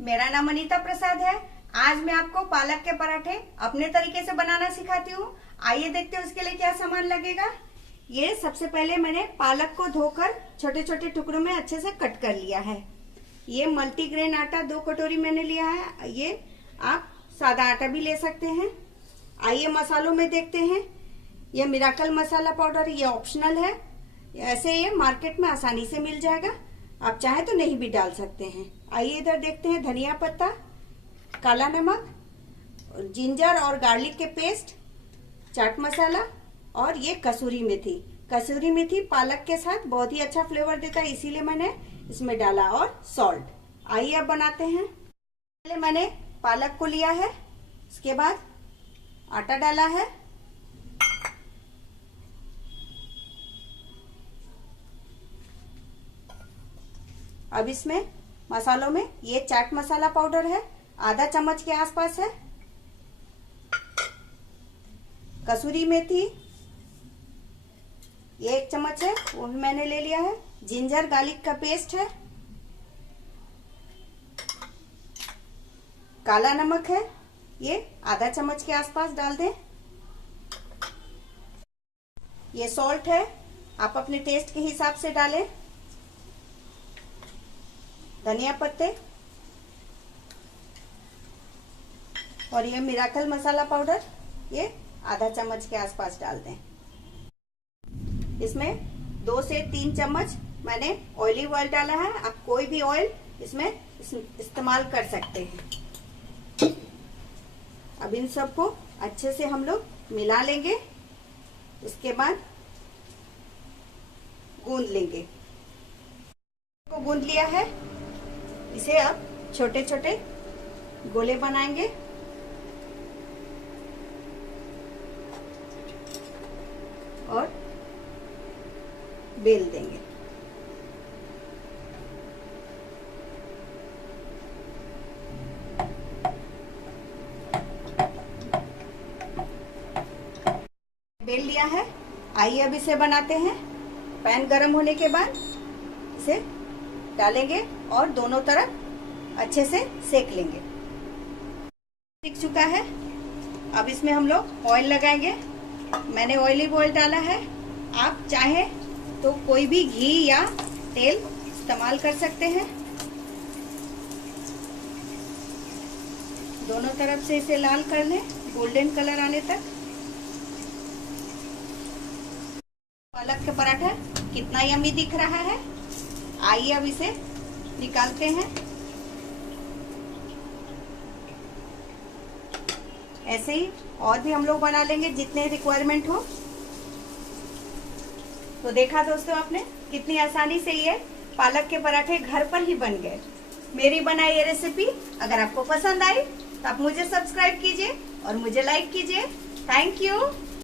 मेरा नाम अनीता प्रसाद है। आज मैं आपको पालक के पराठे अपने तरीके से बनाना सिखाती हूँ। आइए देखते हैं उसके लिए क्या सामान लगेगा। ये सबसे पहले मैंने पालक को धोकर छोटे छोटे टुकड़ों में अच्छे से कट कर लिया है। ये मल्टीग्रेन आटा 2 कटोरी मैंने लिया है। ये आप सादा आटा भी ले सकते हैं। आइए मसालों में देखते हैं। ये मिराकल मसाला पाउडर, ये ऑप्शनल है। ऐसे ये मार्केट में आसानी से मिल जाएगा, आप चाहे तो नहीं भी डाल सकते हैं। आइए इधर देखते हैं। धनिया पत्ता, काला नमक, जिंजर और गार्लिक के पेस्ट, चाट मसाला और ये कसूरी मेथी। कसूरी मेथी पालक के साथ बहुत ही अच्छा फ्लेवर देता है, इसीलिए मैंने इसमें डाला, और सॉल्ट। आइए अब बनाते हैं। पहले मैंने पालक को लिया है, उसके बाद आटा डाला है, अब इसमें मसालों में ये चाट मसाला पाउडर है, आधा चम्मच के आसपास है। कसूरी मेथी ये 1 चम्मच है, वो भी मैंने ले लिया है। जिंजर गार्लिक का पेस्ट है। काला नमक है, ये आधा चम्मच के आसपास डाल दें। ये सॉल्ट है, आप अपने टेस्ट के हिसाब से डालें। धनिया पत्ते और ये मिराकल मसाला पाउडर, ये आधा चम्मच के आसपास डाल दें। इसमें 2 से 3 चम्मच मैंने ऑलिव ऑयल डाला है। आप कोई भी ऑयल इसमें इस्तेमाल कर सकते हैं। अब इन सबको अच्छे से हम लोग मिला लेंगे, उसके बाद गूंद लेंगे। को गूंद लिया है, इसे अब छोटे छोटे गोले बनाएंगे और बेल देंगे। बेल लिया है, आइए अब इसे बनाते हैं। पैन गरम होने के बाद इसे डालेंगे और दोनों तरफ अच्छे से सेक लेंगे। सीख चुका है, अब इसमें हम लोग ऑयल लगाएंगे। मैंने ऑलिव ऑयल डाला है, आप चाहे तो कोई भी घी या तेल इस्तेमाल कर सकते हैं। दोनों तरफ से इसे लाल कर लें, गोल्डन कलर आने तक। पालक का पराठा कितना यम्मी दिख रहा है। आइए अब इसे निकालते हैं। ऐसे ही और भी हम लोग बना लेंगे जितने रिक्वायरमेंट हो। तो देखा दोस्तों आपने कितनी आसानी से ये पालक के पराठे घर पर ही बन गए। मेरी बनाई ये रेसिपी अगर आपको पसंद आई तो आप मुझे सब्सक्राइब कीजिए और मुझे लाइक कीजिए। Thank you.